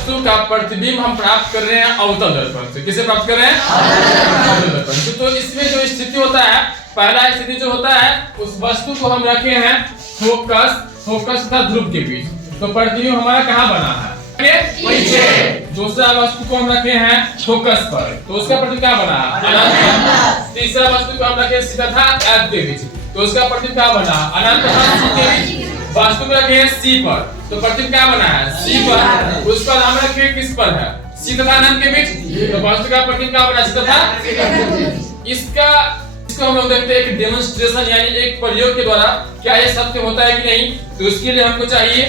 वस्तु का प्रतिबिंब हम प्राप्त कर रहे हैं अवतल दर्पण से। किसे प्राप्त कर रहे हैं? अवतल दर्पण से। तो इसमें जो स्थिति होता है, पहला स्थिति जो होता है, उस वस्तु को हम रखे हैं फोकस तथा ध्रुव के बीच। तो प्रतिबिंब हमारा कहाँ बना है? दूसरा वस्तु को हम रखे हैं फोकस पर, तो उसका प्रतिबिंब क्या बना? अनंत। तीसरा वस्तु को हम रखे सी तथा एफ के बीच, तो उसका प्रतिबिंब क्या बना? अनंत तथा सी के बीच। वस्तु को रखे हैं सी पर, तो प्रतिबिंब क्या बना है? सी पर। उस पर हम रखे किस पर है? सी तथा अनंत के बीच, तो वस्तु का प्रतिबिंब क्या बना? सी तथा। इसको हम लोग देखते हैं कि डेमोन्स्ट्रेशन यानी एक प्रयोग के द्वारा क्या ये सत्य होता है कि नहीं। तो उसके लिए हमको चाहिए,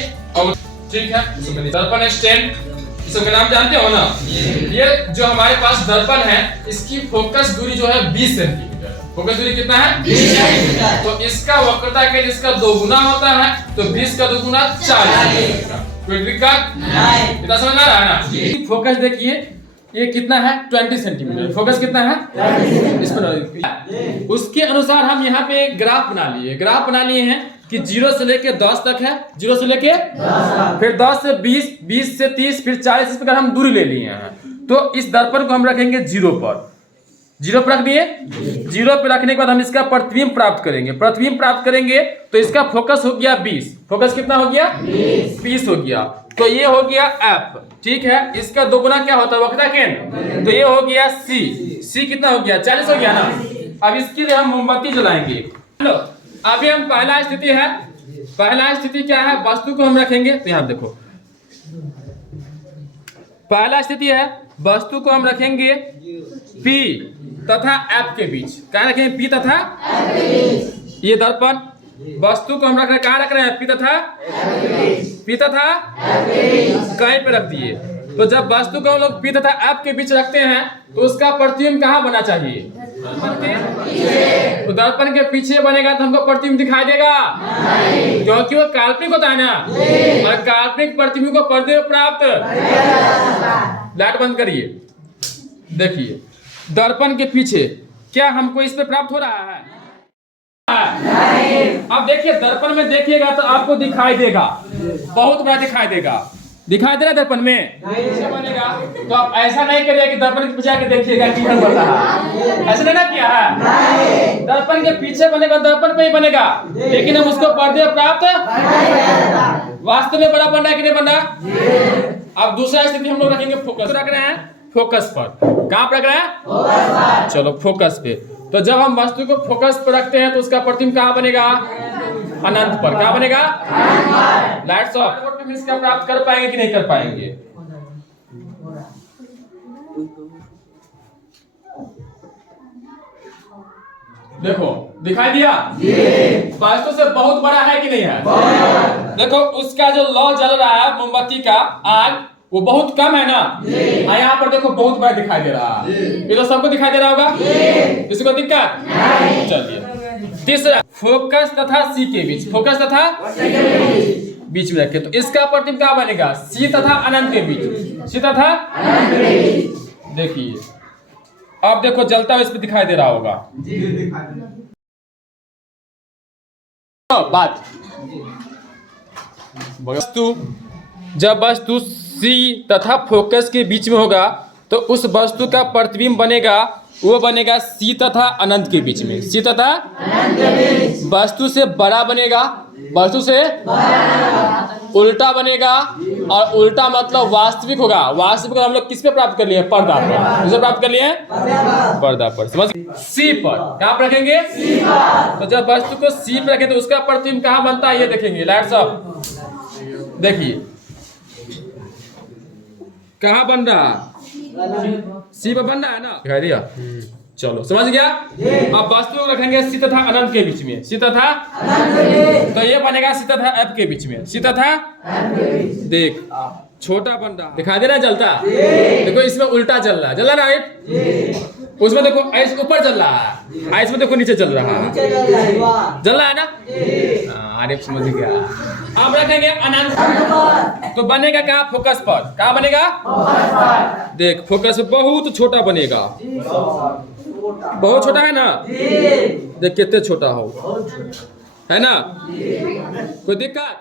ठीक है, दर्पण स्टैंड, इसका नाम जानते हो ना? ये जो हमारे पास दर्पण है, इसकी फोकस दूरी जो है 20 सेंटीमीटर। फोकस दूरी कितना है? 20 सेंटीमीटर। तो इसका वक्रता के इसका दोगुना होता है, तो 20 का दोगुना 40। कोई दिक्कत नहीं? इतना समझ आ रहा है ना? फोकस देखिए ये कितना है? 20 सेंटीमीटर। फोकस कितना है? इस पर उसके अनुसार हम यहाँ पे ग्राफ बना लिए हैं कि 0 से लेके 10 तक है, 0 से लेके 10, फिर 10 से 20, 20 से 30, फिर 40, इस प्रकार हम दूरी ले लिए हैं। तो इस दर्पण को हम रखेंगे 0 पर। 0 पर रख दिए। 0 पर रखने के बाद हम इसका प्रतिबिंब प्राप्त करेंगे। तो इसका फोकस हो गया 20। फोकस कितना हो गया? 20 हो गया। तो ये हो गया F, ठीक है। इसका दोगुना क्या होता है? वक्रता केंद्र, तो ये हो गया C कितना हो गया? 40 हो गया ना। अब इसके लिए हम मोमबत्ती जलाएंगे। चलो अभी हम पहला स्थिति क्या है? वस्तु को हम रखेंगे, तो यहाँ देखो पहला स्थिति है, वस्तु को हम रखेंगे P तथा F के बीच। क्या रखेंगे? P तथा F के बीच। ये दर्पण वस्तु को हम रख रहे हैं, कहाँ रख रहे हैं? P तथा F के बीच। कहीं पे रख दिए। तो जब वस्तु को हम लोग P तथा F के बीच रखते हैं, तो उसका प्रतिबिंब कहाँ बना चाहिए? तो दर्पण के पीछे बनेगा तो हमको प्रतिबिंब दिखाई देगा नहीं, क्योंकि वो काल्पनिक होता है ना। और काल्पनिक प्रतिबिंब को पर्दे में प्राप्त। लाइट बंद करिए। देखिए दर्पण के पीछे क्या हमको इस पे प्राप्त हो रहा है? अब देखिए दर्पण में देखिएगा तो आपको दिखाई देगा, बहुत बड़ा दिखाई दे रहा है दर्पण में। बनेगा तो आप ऐसा नहीं करिए कि दर्पण के पीछे देखिएगा कि बन रहा है, ऐसा नहीं ना किया है। दर्पण के पीछे बनेगा, दर्पण पे ही बनेगा, लेकिन हम उसको पर्दे प्राप्त। वास्तव में बड़ा बन रहा है कि नहीं बन रहा? अब दूसरा स्थिति हम लोग रखेंगे फोकस, रख रहे हैं फोकस पर। कहाँ पर रख रहे हैं? चलो फोकस पे। तो जब हम वस्तु को फोकस पर रखते हैं तो उसका प्रतिबिंब कहाँ बनेगा? अनंत पर। क्या बनेगा? Lights off. इसका प्राप्त कर पाएंगे कि नहीं कर पाएंगे? देखो दिखाई दिया? वास्तु से बहुत बड़ा है कि नहीं है? देखो उसका जो लौ जल रहा है मोमबत्ती का आग, वो बहुत कम है ना। यहाँ पर देखो बहुत बड़ा दिखाई दे रहा है। ये तो सबको दिखाई दे रहा होगा, किसी को दिक्कत? चलिए तीसरा, फोकस तथा सी के बीच। फोकस तथा बीच में रखे, तो इसका प्रतिबिंब क्या बनेगा? सी तथा अनंत के बीच। सी तथा देखिए, अब देखो जलता हुआ इस पे दिखाई दे रहा होगा। बात जब वस्तु सी तथा फोकस के बीच में होगा, तो उस वस्तु का प्रतिबिंब बनेगा, वो बनेगा सी तथा अनंत के बीच में। सी तथा वस्तु से बड़ा बनेगा, वस्तु से उल्टा बनेगा, और उल्टा मतलब वास्तविक होगा। वास्तविक हम लोग किस पे प्राप्त कर लिए? पर्दा पर। किसे प्राप्त कर लिए? पर्दा पर। समझ? सी पर। कहाँ पर रखेंगे? तो जब वस्तु को सी पर रखें तो उसका प्रतिबिंब कहाँ बनता है? ये देखेंगे। Lights off. देखिए कहाँ बन रहा? सी पर बन रहा है ना, दिखाई दिया? चलो समझ गया? अब वस्तु को रखेंगे सी तथा अनंत के बीच में। सी तथा, तो ये बनेगा सी तथा एफ के बीच में। सी तथा देख छोटा बन रहा, दिखाई दे रहा है जलता? देखो इसमें उल्टा जल रहा है ना राइट? उसमें देखो ऐसे ऊपर जल रहा है, इसमें देखो नीचे जल रहा है। जल रहा है ना? अरे समझ गया। अब रखेंगे अनंत, तो बनेगा कहाँ? फोकस पर। कहाँ बनेगा? देख फोकस बहुत छोटा बनेगा, बहुत छोटा है ना। देख कितने छोटा हो, है ना? कोई दिक्कत?